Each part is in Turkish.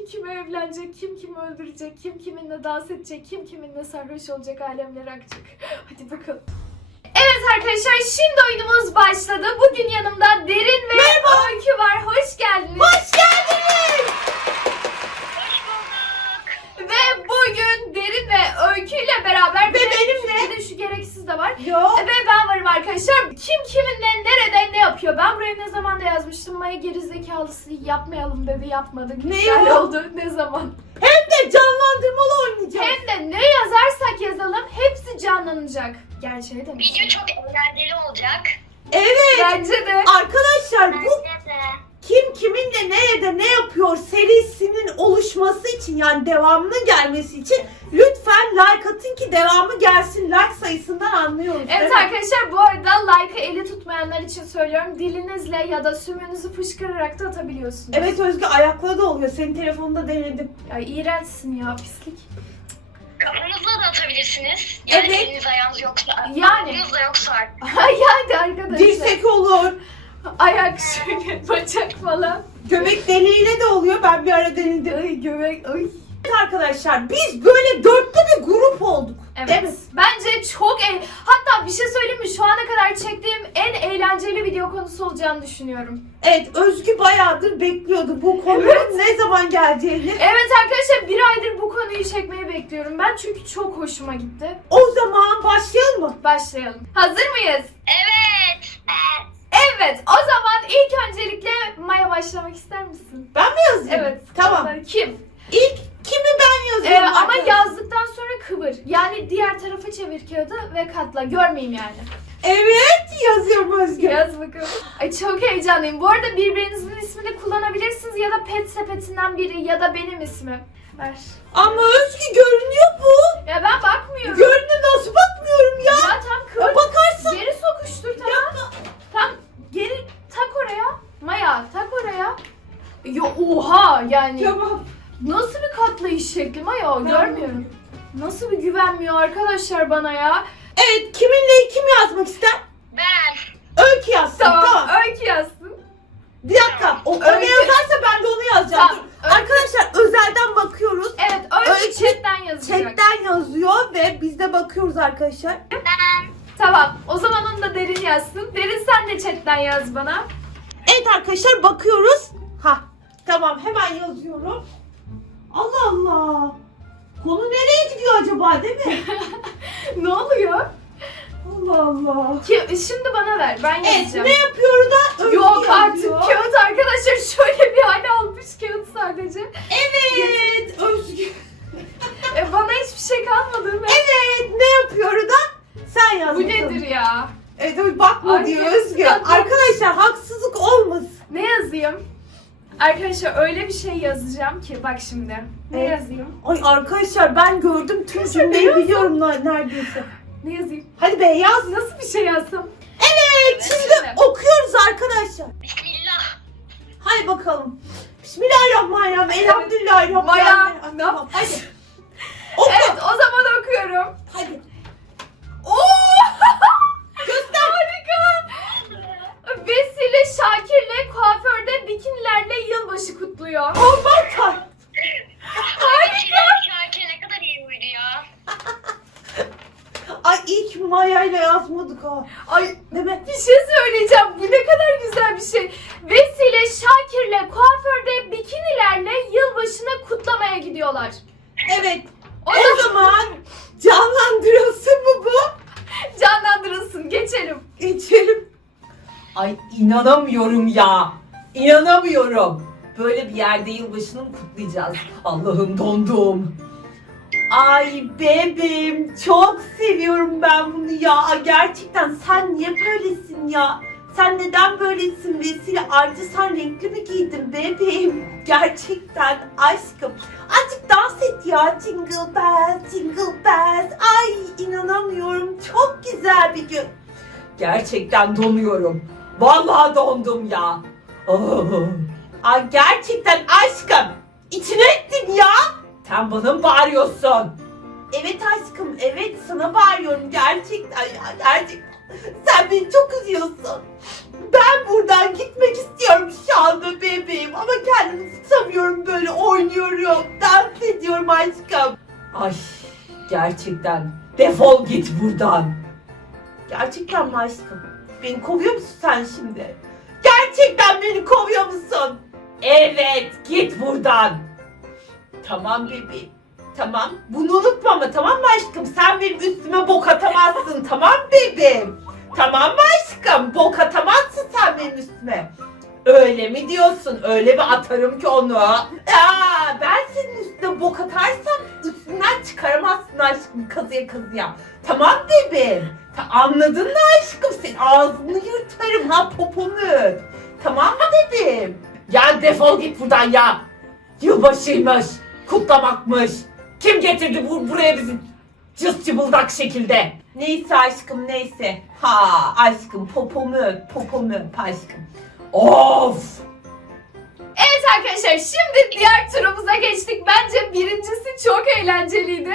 kim kime evlenecek, kim kimi öldürecek, kim kiminle dans edecek, kim kiminle sarhoş olacak alemleri akacak. Hadi bakalım. Evet arkadaşlar şimdi oyunumuz başladı. Bugün yanımda Derin ve Öykü var. Hoş geldiniz. Hoş geldiniz. Ve bugün Derin ve Öykü ile beraber Ve benimle. Bir de şu gereksiz de var. Yo. Ve ben varım arkadaşlar. Kim kiminle nerede ne yapıyor? Ben buraya ne zaman da yazmıştım. Maya gerizekalısı yapmayalım dedi yapmadık. Ne İptal ya? oldu ne zaman? Hem de canlandırmalı oynayacağız. Hem de ne yazarsak yazalım hepsi canlanacak. Gerçeğe de. Video çok eğlenceli olacak. Evet. Bence de. Arkadaşlar bu Bence de. kim kiminle nerede ne yapıyor serisinin oluşması için yani devamının gelmesi için lütfen like atın ki devamı gelsin. Sayısından anlıyoruz. Evet arkadaşlar bu arada like'ı eli tutmayanlar için söylüyorum. Dilinizle ya da sümüğünüzü fışkırarak da atabiliyorsunuz. Evet Özgü ayakla da oluyor. Senin telefonunda denedim. Ay iğrençsin ya pislik. Kafanızla da atabilirsiniz. Yani Evet. eliniz ayağınız yoksa. Yani. Eliniz de yoksa artık. Ay hadi arkadaşlar. Dirsek olur. Ayak şöyle bacak falan. Göbek deliğiyle de oluyor. Ben bir ara denedim. Ay göbek ay. Evet arkadaşlar biz böyle dörtlü bir grup olduk. Değil mi? Evet. Bence çok el... Hatta bir şey söyleyeyim mi? Şu ana kadar çektiğim en eğlenceli video konusu olacağını düşünüyorum. Evet Özgü bayağıdır bekliyordu bu konunun Evet. ne zaman geleceğini. Evet arkadaşlar bir aydır bu konuyu çekmeyi bekliyorum ben çünkü çok hoşuma gitti. O zaman başlayalım mı? Başlayalım. Hazır mıyız? Evet. Evet. O zaman ilk öncelikle Maya başlamak ister misin? Ben mi yazayım? Evet. Tamam. Kim? İlk kimi ben Ee, yazıyorum ama arkadaşlar? yazdıktan sonra kıvır. Yani diğer tarafa çevir kağıdı ve katla. Görmeyeyim yani. Evet yazıyorum Özgü. Yaz bakalım. Ay çok heyecanlıyım. Bu arada birbirinizin ismini kullanabilirsiniz ya da pet sepetinden biri ya da benim ismim. Ver. Ama Özgü görünüyor Güvenmiyor arkadaşlar bana ya. Evet kiminle kim yazmak ister? Ben. Öykü yazsın. Tamam, Tamam. öykü yazsın. Bir dakika. O, Öykü. yazarsa ben de onu yazacağım. Tamam, Dur. Arkadaşlar özelden bakıyoruz. Evet öykü, Öykü chatten yazacak. Chatten yazıyor ve biz de bakıyoruz arkadaşlar. Tamam o zaman onu da Derin yazsın. Derin sen de chatten yaz bana. Evet arkadaşlar bakıyoruz. Ha tamam hemen yazıyorum. Allah Allah. Konu nereye gidiyor acaba değil mi? ne oluyor? Allah Allah. Ki, şimdi bana ver ben Evet yazacağım. ne yapıyor da? Özgü Yok artık yazıyor. kağıt arkadaşlar şöyle bir hal almış kağıt sadece. Evet Özgü. E, bana hiçbir şey kalmadı. Ve... Evet ne yapıyor da? Sen yaz Bu bakalım. nedir ya? Evet dur bakma Ay, diyor kağıt Özgü. zaten- Arkadaşlar haksızlık olmasın. Ne yazayım? Arkadaşlar öyle bir şey yazacağım ki bak şimdi. Ne Evet. yazayım? Ay arkadaşlar ben gördüm tüm cümleyi biliyorum ne- neredeyse. Ne yazayım? Hadi be yaz. Nasıl bir şey yazsam? Evet şimdi Şimdi. okuyoruz arkadaşlar. Bismillah. Hadi bakalım. Bismillahirrahmanirrahim. Elhamdülillahirrahmanirrahim. Bayağı- Ay, Tamam hadi. Oku. Evet o zaman okuyorum. Hadi. Oo! Göster. Harika. Vesile Şakir'le kuaförde bikinilerle yılbaşı kutluyor. Aman tanrım. Harika. Şarkı ne kadar iyi buydu ya. Ay ilk Maya ile yazmadık ha. Ay mi? bir şey söyleyeceğim. Bu ne kadar güzel bir şey. Vesile Şakir'le kuaförde bikinilerle yılbaşını kutlamaya gidiyorlar. Evet. O O zaman canlandırılsın mı bu? canlandırılsın. Geçelim. İçerim. Ay inanamıyorum ya. İnanamıyorum. Böyle bir yerde yılbaşını mı kutlayacağız? Allah'ım dondum. Ay bebeğim çok seviyorum ben bunu ya. Gerçekten sen niye böylesin ya? Sen neden böylesin Vesile? Ayrıca sen renkli mi giydin bebeğim? Gerçekten aşkım. Azıcık dans et ya. Jingle bells, jingle bells. Ay inanamıyorum. Çok güzel bir gün. Gerçekten donuyorum. Vallahi dondum ya. Ay gerçekten aşkım. İçine ettin ya. Sen bana mı bağırıyorsun? Evet aşkım evet sana bağırıyorum gerçekten ya gerçekten. Sen beni çok üzüyorsun. Ben buradan gitmek istiyorum şu anda bebeğim ama kendimi tutamıyorum böyle oynuyorum. Dans ediyorum aşkım. Ay gerçekten defol git buradan. Gerçekten mi aşkım? Beni kovuyor musun sen şimdi? Evet git buradan. Tamam bebeğim. Tamam. Bunu unutma ama tamam mı aşkım? Sen benim üstüme bok atamazsın tamam bebeğim? Tamam mı aşkım? Bok atamazsın sen benim üstüme. Öyle mi diyorsun? Öyle bir atarım ki onu. Aa, ben senin üstüne bok atarsam üstünden çıkaramazsın aşkım kazıya kazıya. Tamam bebeğim. Ta- anladın mı aşkım? Senin ağzını yırtarım ha poponu. Tamam mı bebeğim? Ya defol git buradan ya. Yılbaşıymış, kutlamakmış. Kim getirdi bu, buraya bizi cız cıbıldak şekilde? Neyse aşkım neyse. Ha aşkım popomu öp popomu öp aşkım. Of! Evet arkadaşlar şimdi diğer turumuza geçtik. Bence birincisi çok eğlenceliydi.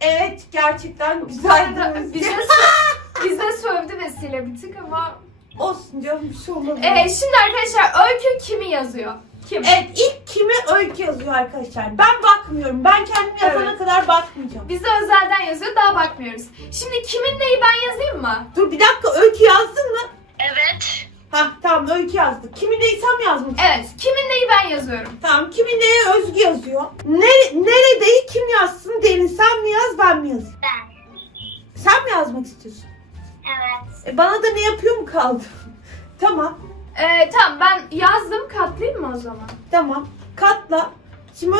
Evet gerçekten Bu güzeldi. bize, sö- bize sövdü Vesile bir tık ama. Olsun canım bir şey olmaz. Ee, şimdi arkadaşlar öykü kimi yazıyor? Kim? Evet ilk kimi öykü yazıyor arkadaşlar. Ben bakmıyorum. Ben kendim yazana Evet. kadar bakmayacağım. Bize özelden yazıyor daha bakmıyoruz. Şimdi kimin neyi ben yazayım mı? Dur bir dakika öykü yazdın mı? Evet. Hah tamam öykü yazdık. Kimin neyi sen mi yazdın? Evet kimin neyi ben yazıyorum. Tamam kimin neyi Özgü yazıyor. Ne, neredeyi kim yazsın? Derin sen mi yaz ben mi yazayım? Ben. Sen mi yazmak istiyorsun? E, bana da ne yapıyor mu kaldı? tamam. Ee, tamam ben yazdım katlayayım mı o zaman? Tamam. Katla. Şimdi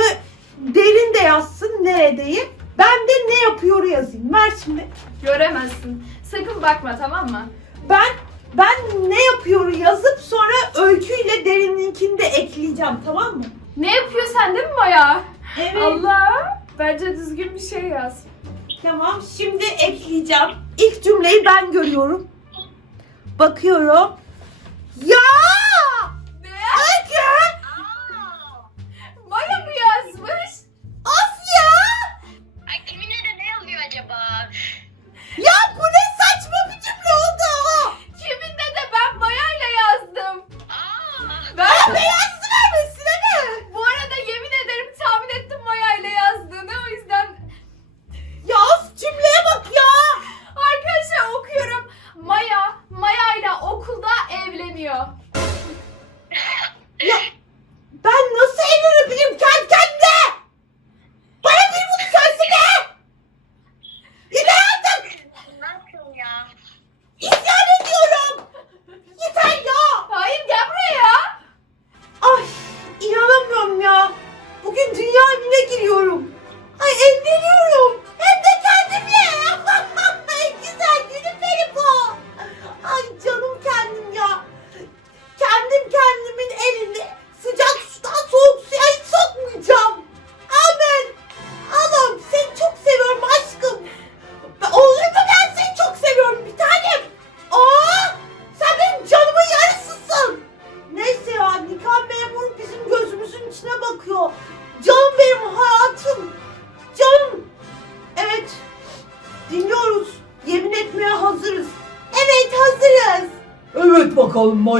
derin de yazsın neredeyim. Ben de ne yapıyor yazayım. Ver şimdi. Göremezsin. Sakın bakma tamam mı? Ben ben ne yapıyor yazıp sonra öyküyle derininkini de ekleyeceğim tamam mı? Ne yapıyor sen değil mi Maya? Evet. Allah. Bence düzgün bir şey yaz. Tamam şimdi ekleyeceğim. İlk cümleyi ben görüyorum. Bakıyorum. Ya!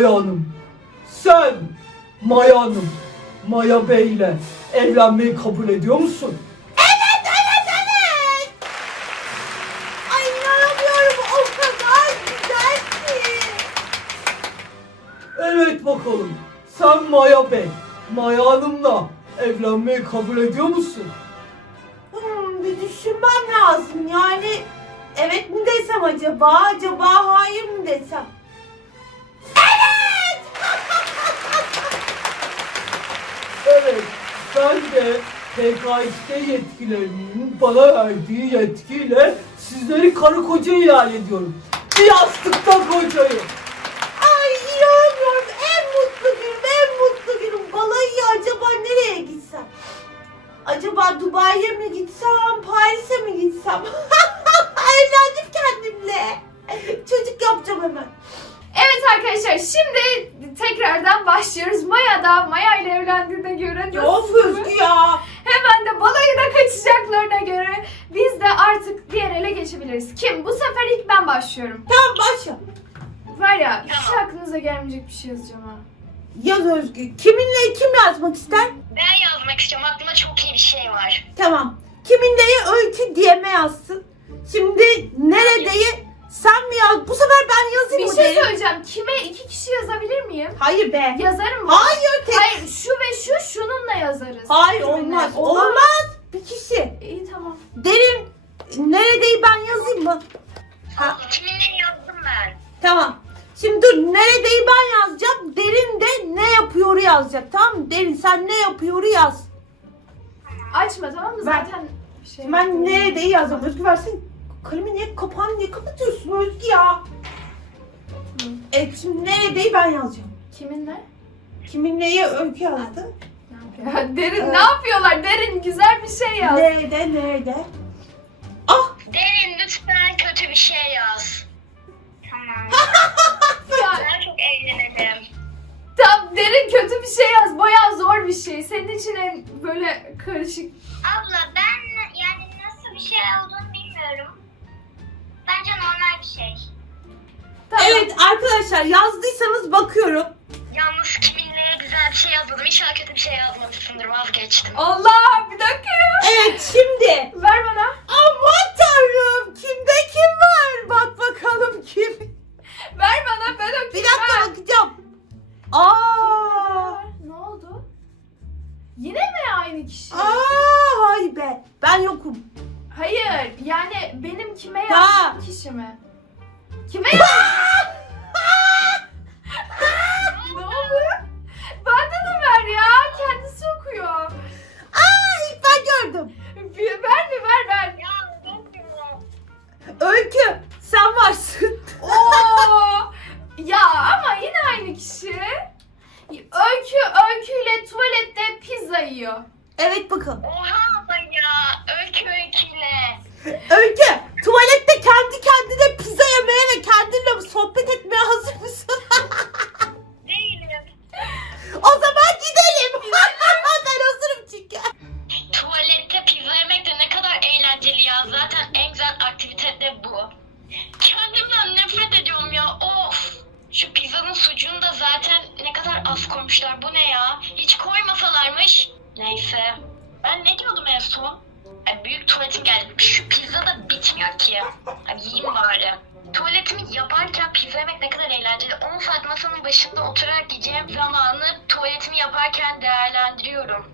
Maya Hanım. Sen Maya Hanım, Maya Bey'le evlenmeyi kabul ediyor musun? Evet evet evet. Ay inanamıyorum o kadar güzel ki. Evet bakalım. Sen Maya Bey, Maya Hanım'la evlenmeyi kabul ediyor musun? Hmm, bir düşünmem lazım yani. Evet mi desem acaba? Acaba hayır mı desem? Ben de PKK yetkilerinin bana verdiği yetkiyle sizleri karı koca ilan ediyorum. Bir yastıkta kocayım. Ay inanamıyorum. En mutlu günüm, en mutlu günüm. Balayı acaba nereye gitsem? Acaba Dubai'ye mi gitsem, Paris'e mi gitsem? Evlendim kendimle. Çocuk yapacağım hemen. Evet arkadaşlar şimdi tekrardan başlıyoruz. Maya da Maya ile evlendiğine göre Ya of Özgü ya. hemen de balayına kaçacaklarına göre biz de artık diğer ele geçebiliriz. Kim? Bu sefer ilk ben başlıyorum. Tamam başla. Var ya hiç aklınıza gelmeyecek bir şey yazacağım ha. Yaz Özgü. Kiminle kim yazmak ister? Ben yazmak istiyorum. Aklımda çok iyi bir şey var. Tamam. Kiminleyi öykü diyeme yazsın. Şimdi neredeyi sen mi yaz? Bu sefer ben yazayım Bir mı şey derim? söyleyeceğim. Kime iki kişi yazabilir miyim? Hayır be. Yazarım mı? Hayır tek. Hayır şu ve şu şununla yazarız. Hayır olmaz. Olmaz. Olmaz. Bir kişi. İyi tamam. Derin. Neredeyi ben yazayım mı? Ha, Kiminle yazdım ben? tamam. Şimdi dur neredeyi ben yazacağım. Derin de ne yapıyor yazacak. Tamam mı? Derin sen ne yapıyor yaz. Açma tamam mı? Ben- Zaten bir şey Ben neredeyi yazacağım. Özgü versin. Kalemi niye kapağını niye kapatıyorsun Özgü ya? Evet şimdi neredeyi ben yazacağım. Kiminle? Kimin neyi öykü yazdı? Derin Evet. ne yapıyorlar? Derin güzel bir şey yaz. Nerede nerede? Ah Derin lütfen kötü bir şey yaz. Tamam. Ya, Ben çok eğlenelim. tam derin kötü bir şey yaz. Bayağı zor bir şey. Senin için en böyle karışık. Abla ben yani nasıl bir şey olduğunu. Bence normal bir şey. Tamam. evet arkadaşlar yazdıysanız bakıyorum. Yalnız kiminle güzel bir şey yazmadım. İnşallah kötü bir şey yazmamışsındır. Vazgeçtim. Allah bir dakika. Evet şimdi. Ver bana. Aman tanrım kimde kim var? Bak bakalım kim. Ver bana ben okuyayım. Bir dakika bakacağım. Aa. Ne oldu? Yine mi aynı kişi? Aa hay be. Ben yokum. Hayır yani benim kime Ha. Kişi mi? Kime ne oldu? Bende de ver ya. Kendisi okuyor. Aa ilk ben gördüm. Bir- Ver mi ver ver. Öykü sen varsın. Oo. ya ama yine aynı kişi. Öykü öyküyle tuvalette pizza yiyor. Evet bakalım. Oha abla ya. Öykü öyküyle. Öykü tuvalette kendi kendine pizza yemeye ve kendinle sohbet etmeye hazır mısın? Değilim. o zaman gidelim. ben hazırım çünkü. Tuvalette pizza yemek de ne kadar eğlenceli ya. Zaten en güzel aktivite de bu. Kendimden nefret ediyorum ya. Of. Şu pizzanın sucuğunu da zaten ne kadar az koymuşlar. Bu ne ya? Hiç koymasalarmış. Neyse. Ben ne diyordum en son? Tuvaletim geldi. Şu pizza da bitmiyor ki. Ay, yiyeyim bari. Tuvaletimi yaparken pizza yemek ne kadar eğlenceli. 10 saat masanın başında oturarak yiyeceğim zamanı tuvaletimi yaparken değerlendiriyorum.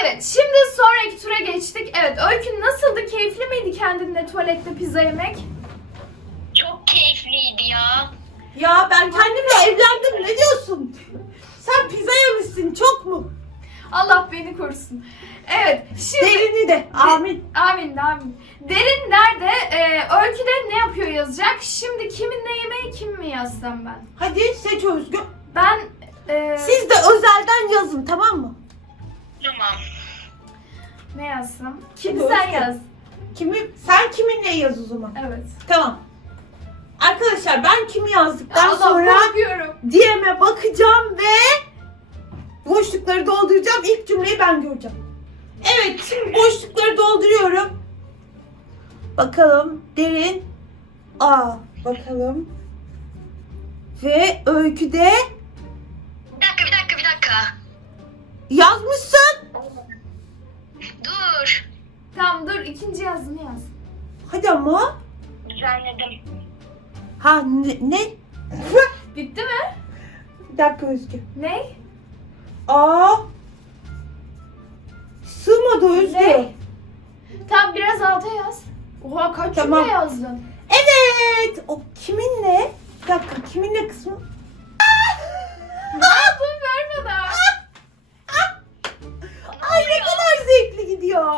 Evet şimdi sonraki tura geçtik. Evet Öykü nasıldı? Keyifli miydi kendinle tuvalette pizza yemek? Çok keyifliydi ya. Ya ben kendimle evlendim ne diyorsun? Sen pizza yemişsin çok mu? Allah beni korusun. Evet şimdi... Derini de. Amin. Amin amin. Derin nerede? Ee, öyküde ne yapıyor yazacak? Şimdi kiminle yemeği kim mi yazsam ben? Hadi seç Özgü. Ben... e, Siz de özelden yazın tamam mı? Tamam. Ne yazsam? Kimi Doğru. sen yaz. Kimi, sen kiminle yaz o zaman. Evet. Tamam. Arkadaşlar ben kimi yazdıktan Allah sonra korkuyorum. DM'e bakacağım ve boşlukları dolduracağım. İlk cümleyi ben göreceğim. Evet şimdi boşlukları dolduruyorum. Bakalım derin. A bakalım. Ve öyküde Bir dakika bir dakika bir dakika. yazmışsın. Dur. Tamam dur ikinci yazını yaz. Hadi ama. Düzenledim. Ha ne? ne? Bitti mi? Bir dakika Özgü. Ne? A Sığmadı Özgü. Ne? Tamam biraz alta yaz. Oha kaç Tamam. cümle yazdın? Evet. O kiminle? Bir dakika kiminle kısmı? Ne yaptın ver bana. Ay ne kadar zevkli gidiyor.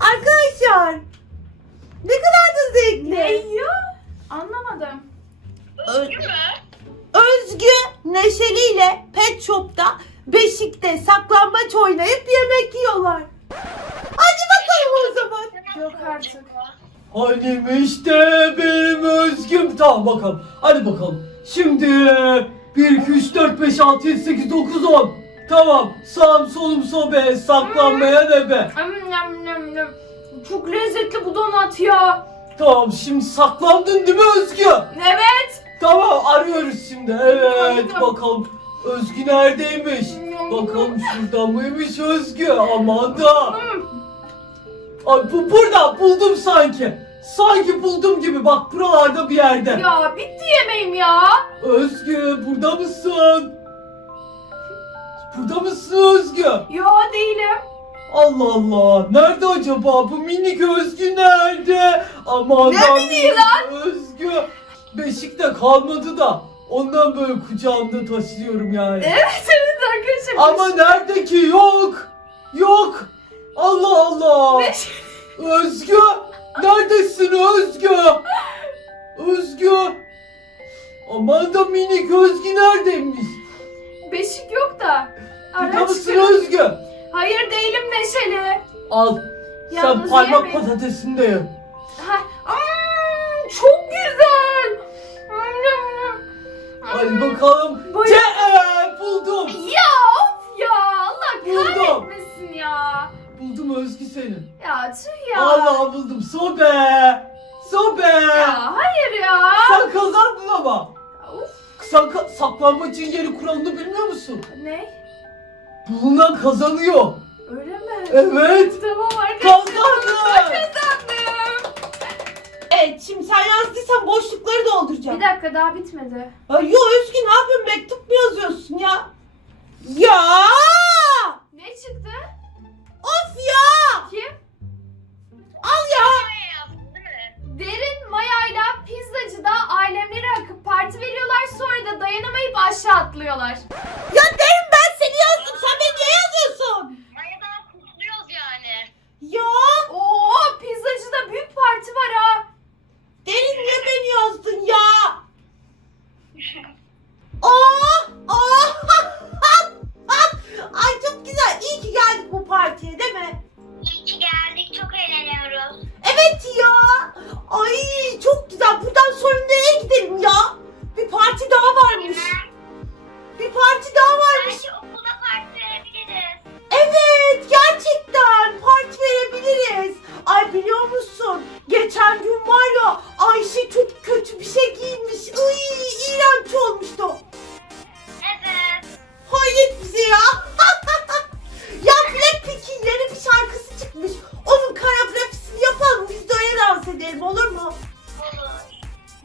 Arkadaşlar. Ne kadar da zevkli. Ne yiyor? Anlamadım. Özgü mü? Özgü Neşeli ile Pet Shop'ta Beşik'te saklambaç oynayıp yemek yiyorlar. Hadi bakalım o zaman. Yok artık. Halim işte benim özgüm. Tamam bakalım. Hadi bakalım. Şimdi 1, 2, 3, 4, 5, 6, 7, 8, 9, 10. Tamam. Sağım solum sobe. Saklanmaya ne be. Am, nam, nam, nam. Çok lezzetli bu donat ya. Tamam şimdi saklandın değil mi Özgü? Evet. Tamam arıyoruz şimdi. Evet bakalım Özgü neredeymiş? Bakalım şurada mıymış Özgü? Aman da. Ay bu burada buldum sanki. Sanki buldum gibi bak buralarda bir yerde. Ya bitti yemeğim ya. Özgü burada mısın? Burada mısın Özgü? Yo değilim. Allah Allah. Nerede acaba? Bu minik Özgü nerede? Aman Ne da miniği minik Özgü. Beşikte kalmadı da. Ondan böyle kucağımda taşıyorum yani. Evet evet arkadaşlar. Ama nerede ki? Yok. Yok. Allah Allah. Beş- Özgü. Neredesin Özgü? Özgü. Aman da minik Özgü neredeymiş? Beşik yok da. Burada mısın. Özgü? Hayır değilim Neşeli. Al. Sen Yalnız parmak yemeyin. patatesini de ye. Hadi bakalım. Buyur. Ce e, buldum. Ya of ya Allah Buldum. kahretmesin ya. Buldum Özgü seni. Ya tüh ya. Allah buldum. Sobe. Sobe. Ya hayır ya. Sen kazandın ama. Uf, Sen ka- saklanmacın yeri kuralını bilmiyor musun? ne? Bulunan kazanıyor. Öyle mi? Evet. Tamam arkadaşlar. Kazandın. Kazandım. Evet şimdi sen yazdıysan boşlukları dolduracağım. Bir dakika daha bitmedi. Ay yo Özgü ne yapıyorsun mektup mu yazıyorsun ya? Ya! Ne çıktı? Of ya! Kim? Al ya! Derin Maya'yla pizzacıda ailemleri akıp parti veriyorlar sonra da dayanamayıp aşağı atlıyorlar. Ya derim ben seni yazdım sen beni niye yazıyorsun? Mayadan kutluyoruz yani. Ya! Oo pizzacıda büyük parti var ha. Derin niye beni yazdın ya? Aa! Aa!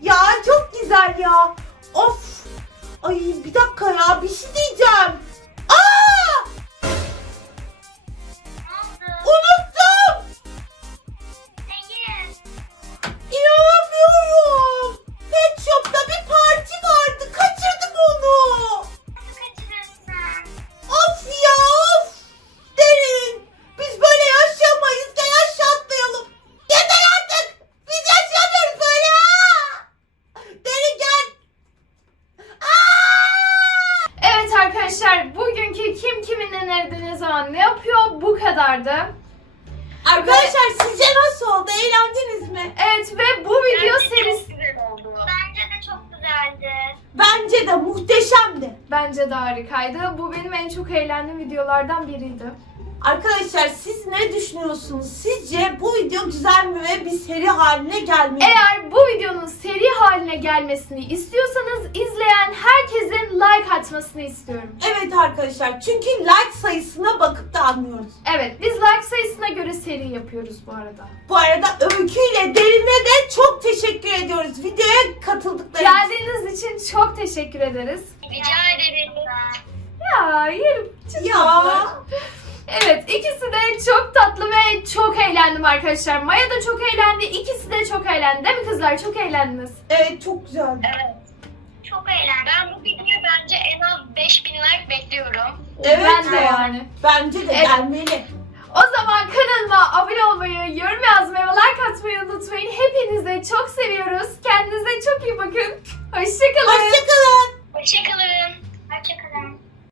Ya çok güzel ya. Of. Ay bir dakika ya bir şey diyeceğim. Kiminle nerede ne zaman ne yapıyor bu kadardı. Arkadaşlar sizce nasıl oldu? Eğlendiniz mi? Evet ve bu video Bence serisi çok güzel oldu. Bence de çok güzeldi. Bence de muhteşemdi. bence de harikaydı. Bu benim en çok eğlendiğim videolardan biriydi. Arkadaşlar siz ne düşünüyorsunuz? Sizce bu video güzel mi ve bir seri haline gelmeli mi? Eğer bu videonun seri haline gelmesini istiyorsanız izleyen herkesin like atmasını istiyorum. Evet arkadaşlar çünkü like sayısına bakıp da anlıyoruz. Evet biz like sayısına göre seri yapıyoruz bu arada. Bu arada Öykü ile Derin'e de çok teşekkür ediyoruz. Videoya katıldıkları için. Geldiğiniz için çok teşekkür ederiz. Rica ederim. Ya yerim. Çok Ya. tatlı. Evet ikisi de çok tatlı ve çok eğlendim arkadaşlar. Maya da çok eğlendi. İkisi de çok eğlendi. Değil mi kızlar? Çok eğlendiniz. Evet çok güzeldi. Evet. Çok eğlendim. Ben bu videoya bence en az 5000 like bekliyorum. Evet ben de ya. yani. Bence de Evet. gelmeli. O zaman kanalıma abone olmayı, yorum yazmayı ve like atmayı unutmayın. Hepinizi çok seviyoruz. Kendinize çok iyi bakın. Hoşçakalın. Hoşçakalın. Hoşçakalın. Hoşçakalın.